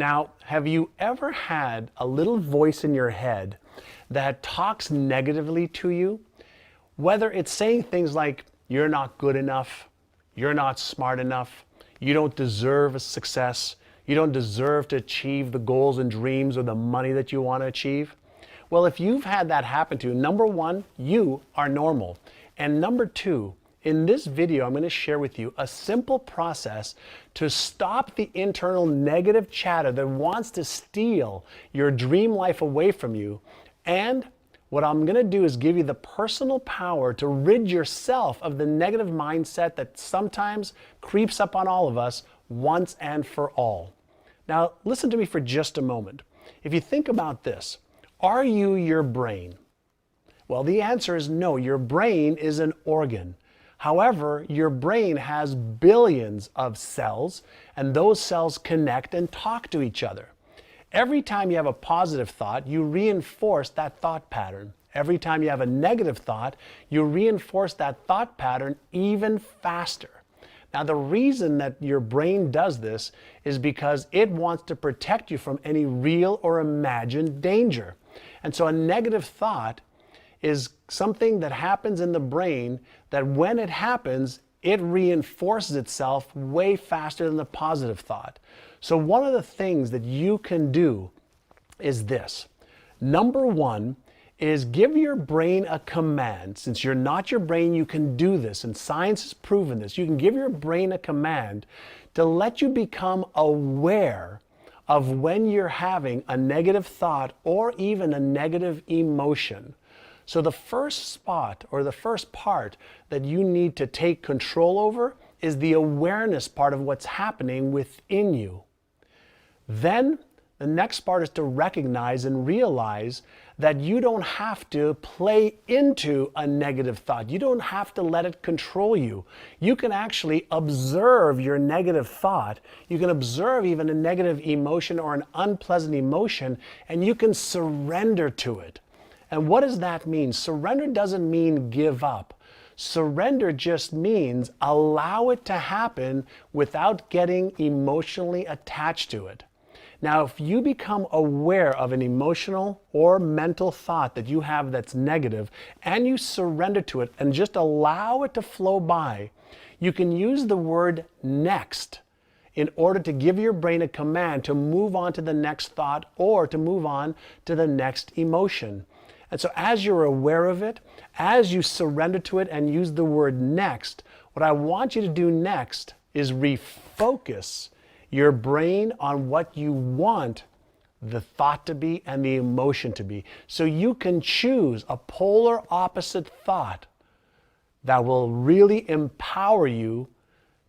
Now, have you ever had a little voice in your head that talks negatively to you? Whether it's saying things like, you're not good enough, you're not smart enough, you don't deserve a success, you don't deserve to achieve the goals and dreams or the money that you want to achieve. Well, if you've had that happen to you, number one, you are normal. And number two, in this video, I'm going to share with you a simple process to stop the internal negative chatter that wants to steal your dream life away from you. And what I'm going to do is give you the personal power to rid yourself of the negative mindset that sometimes creeps up on all of us once and for all. Now, listen to me for just a moment. If you think about this, are you your brain? Well, the answer is no. Your brain is an organ. However, your brain has billions of cells, and those cells connect and talk to each other. Every time you have a positive thought, you reinforce that thought pattern. Every time you have a negative thought, you reinforce that thought pattern even faster. Now, the reason that your brain does this is because it wants to protect you from any real or imagined danger. And so a negative thought is something that happens in the brain that when it happens, it reinforces itself way faster than the positive thought. So one of the things that you can do is this. Number one is give your brain a command. Since you're not your brain, you can do this, and science has proven this. You can give your brain a command to let you become aware of when you're having a negative thought or even a negative emotion. So the first spot or the first part that you need to take control over is the awareness part of what's happening within you. Then the next part is to recognize and realize that you don't have to play into a negative thought. You don't have to let it control you. You can actually observe your negative thought. You can observe even a negative emotion or an unpleasant emotion, and you can surrender to it. And what does that mean? Surrender doesn't mean give up. Surrender just means allow it to happen without getting emotionally attached to it. Now, if you become aware of an emotional or mental thought that you have that's negative and you surrender to it and just allow it to flow by, you can use the word next in order to give your brain a command to move on to the next thought or to move on to the next emotion. And so as you're aware of it, as you surrender to it and use the word next, what I want you to do next is refocus your brain on what you want the thought to be and the emotion to be. So you can choose a polar opposite thought that will really empower you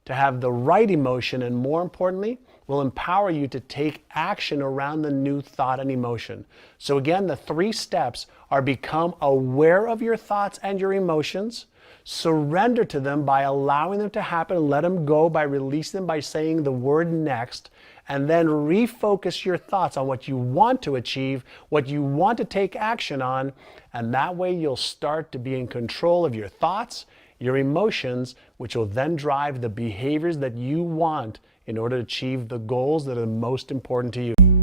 to have the right emotion, and more importantly, will empower you to take action around the new thought and emotion. So again, the 3 steps are: become aware of your thoughts and your emotions, surrender to them by allowing them to happen and let them go by releasing them by saying the word next, and then refocus your thoughts on what you want to achieve, what you want to take action on, and that way you'll start to be in control of your thoughts, your emotions, which will then drive the behaviors that you want in order to achieve the goals that are most important to you.